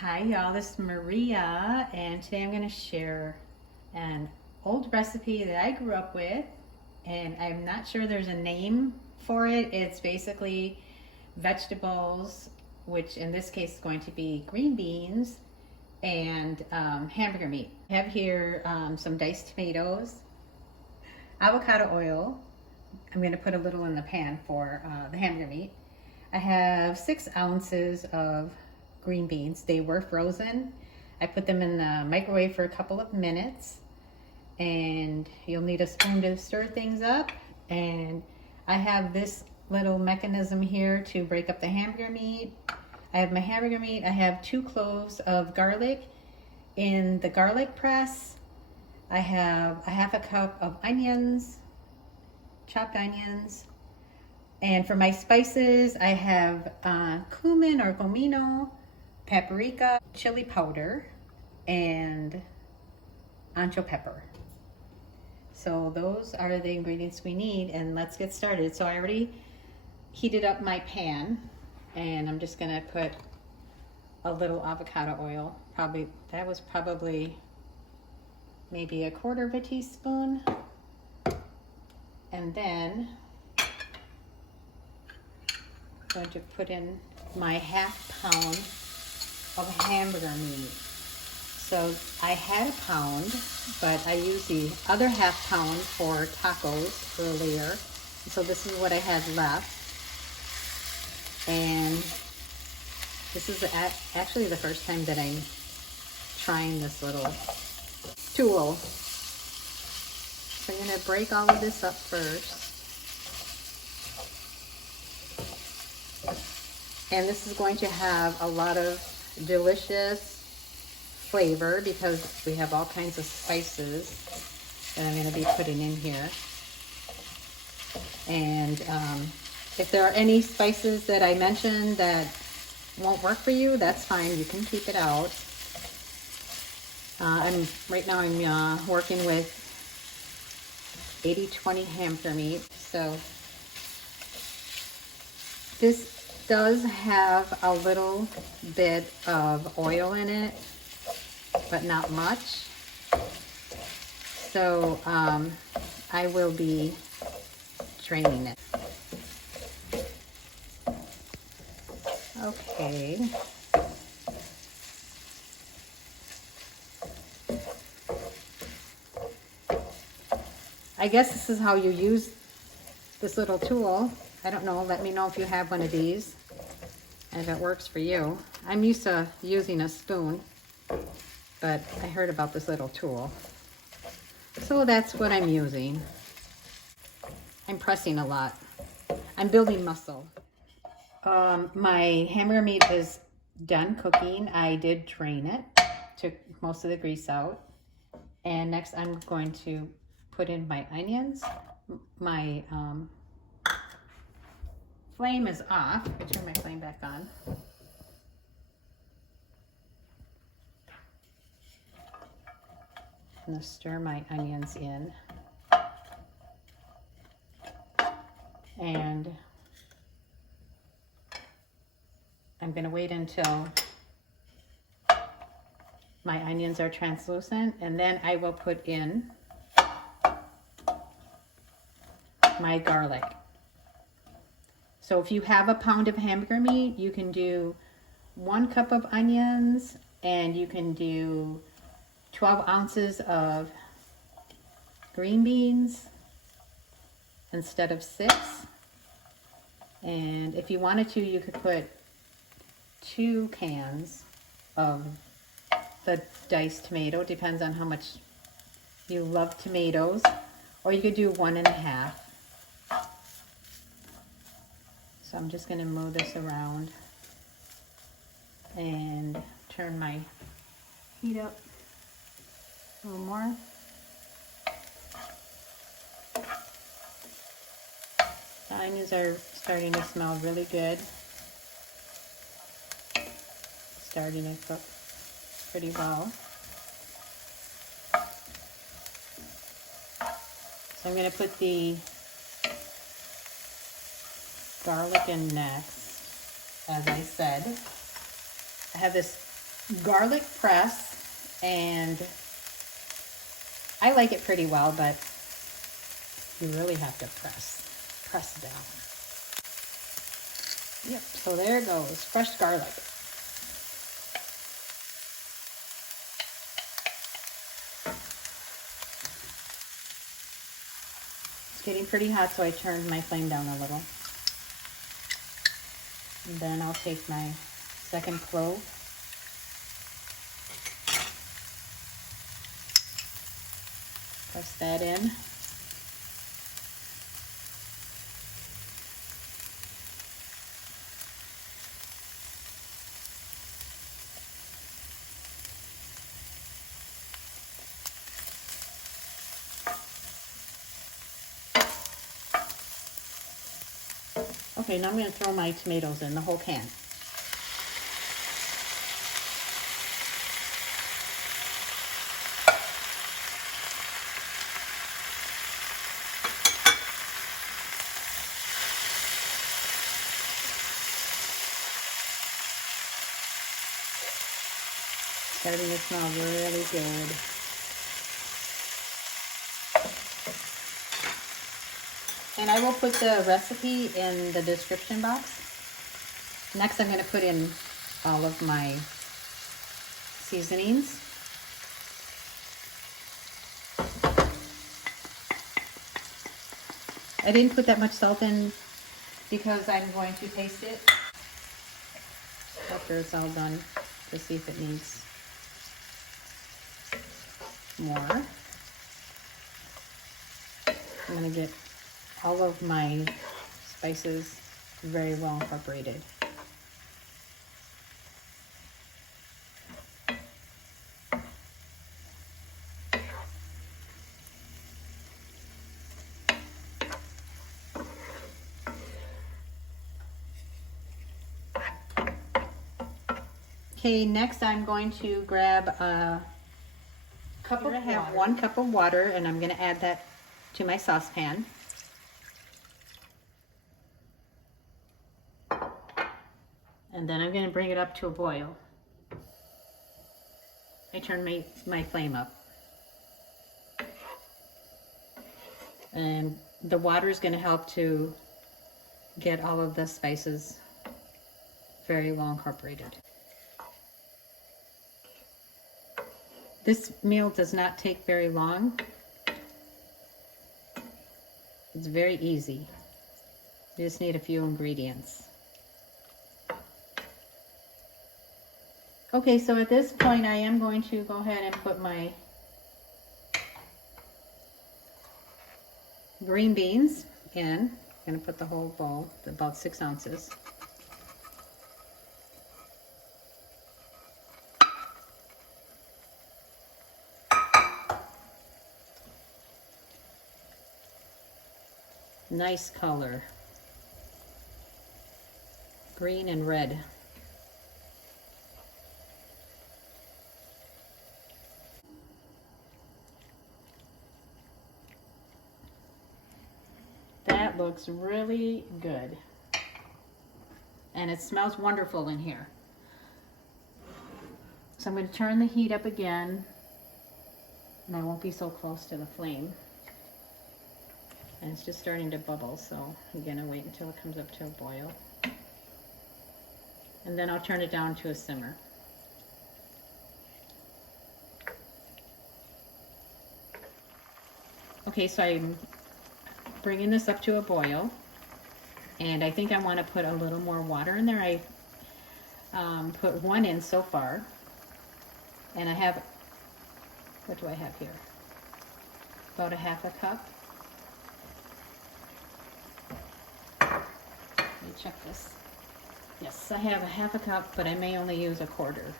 Hi y'all, this is Maria, and today I'm going to share an old recipe that I grew up with, and I'm not sure there's a name for it. It's basically vegetables, which in this case is going to be green beans and hamburger meat. I have here some diced tomatoes, avocado oil. I'm going to put a little in the pan for the hamburger meat. I have 6 ounces of green beans. They were frozen. I put them in the microwave for a couple of minutes, and you'll need a spoon to stir things up. And I have this little mechanism here to break up the hamburger meat. I have my hamburger meat. I have 2 cloves of garlic in the garlic press. I have a half a cup of onions, chopped onions. And for my spices, I have cumin or comino, paprika, chili powder, and ancho pepper. So those are the ingredients we need, and let's get started. So I already heated up my pan, and I'm just gonna put a little avocado oil. That was probably maybe a quarter of a teaspoon. And then I'm going to put in my half pound of hamburger meat. So I had a pound, but I used the other half pound for tacos earlier. So this is what I had left. And this is actually the first time that I'm trying this little tool. So I'm going to break all of this up first. And this is going to have a lot of delicious flavor because we have all kinds of spices that I'm going to be putting in here. And if there are any spices that I mentioned that won't work for you, that's fine. You can keep it out. Right now I'm working with 80-20 hamburger meat. So this does have a little bit of oil in it, but not much. So I will be draining it. Okay. I guess this is how you use this little tool. I don't know, let me know if you have one of these, and if it works for you. I'm used to using a spoon, but I heard about this little tool. So that's what I'm using. I'm pressing a lot. I'm building muscle. My hamburger meat is done cooking. I did drain it, took most of the grease out. And next I'm going to put in my onions. My flame is off. I turn my flame back on. I'm going to stir my onions in. And I'm going to wait until my onions are translucent, and then I will put in my garlic. So if you have a pound of hamburger meat, you can do 1 cup of onions, and you can do 12 ounces of green beans instead of 6. And if you wanted to, you could put 2 cans of the diced tomato. Depends on how much you love tomatoes. Or you could do 1.5. So I'm just going to move this around and turn my heat up a little more. The onions are starting to smell really good. Starting to cook pretty well. So I'm going to put the garlic in next. As I said, I have this garlic press, and I like it pretty well, but you really have to press down. Yep, so there it goes, fresh garlic. It's getting pretty hot, so I turned my flame down a little. And then I'll take my second clove. Press that in. Okay, now I'm going to throw my tomatoes in, the whole can. Starting to smell really good. And I will put the recipe in the description box. Next, I'm going to put in all of my seasonings. I didn't put that much salt in because I'm going to taste it after it's all done to see if it needs more. I'm going to get all of my spices very well incorporated. Okay, next I'm going to grab a cup of water. I have 1 cup of water, and I'm going to add that to my saucepan. And then I'm going to bring it up to a boil. I turn my flame up. And the water is going to help to get all of the spices very well incorporated. This meal does not take very long. It's very easy. You just need a few ingredients. Okay, so at this point I am going to go ahead and put my green beans in. I'm going to put the whole bowl, about 6 ounces. Nice color. Green and red. That looks really good. And it smells wonderful in here. So I'm going to turn the heat up again, and I won't be so close to the flame. And it's just starting to bubble, so I'm going to wait until it comes up to a boil. And then I'll turn it down to a simmer. Okay, so I'm bringing this up to a boil, and I think I want to put a little more water in there. I put 1 in so far, and I have, what do I have here? About a 1/2 cup. Let me check this. Yes, I have a 1/2 cup, but I may only use 1/4.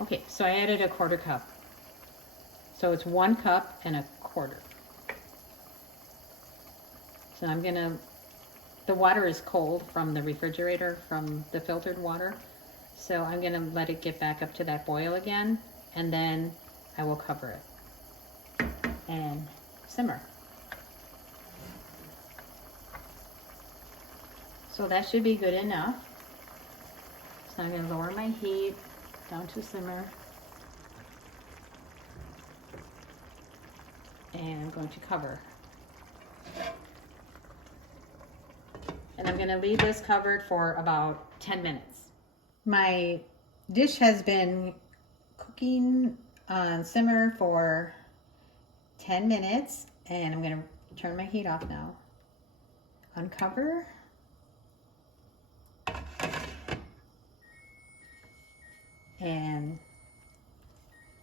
Okay, so I added a 1/4 cup. So it's 1 cup and 1/4. So I'm gonna the water is cold from the refrigerator, from the filtered water. So I'm gonna let it get back up to that boil again, and then I will cover it and simmer. So that should be good enough. So I'm going to lower my heat down to simmer. And I'm going to cover. And I'm going to leave this covered for about 10 minutes. My dish has been cooking on simmer for 10 minutes. And I'm going to turn my heat off now. Uncover. And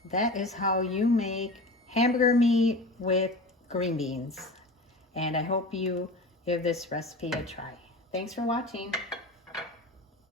that is how you make hamburger meat with green beans. And I hope you give this recipe a try. Thanks for watching.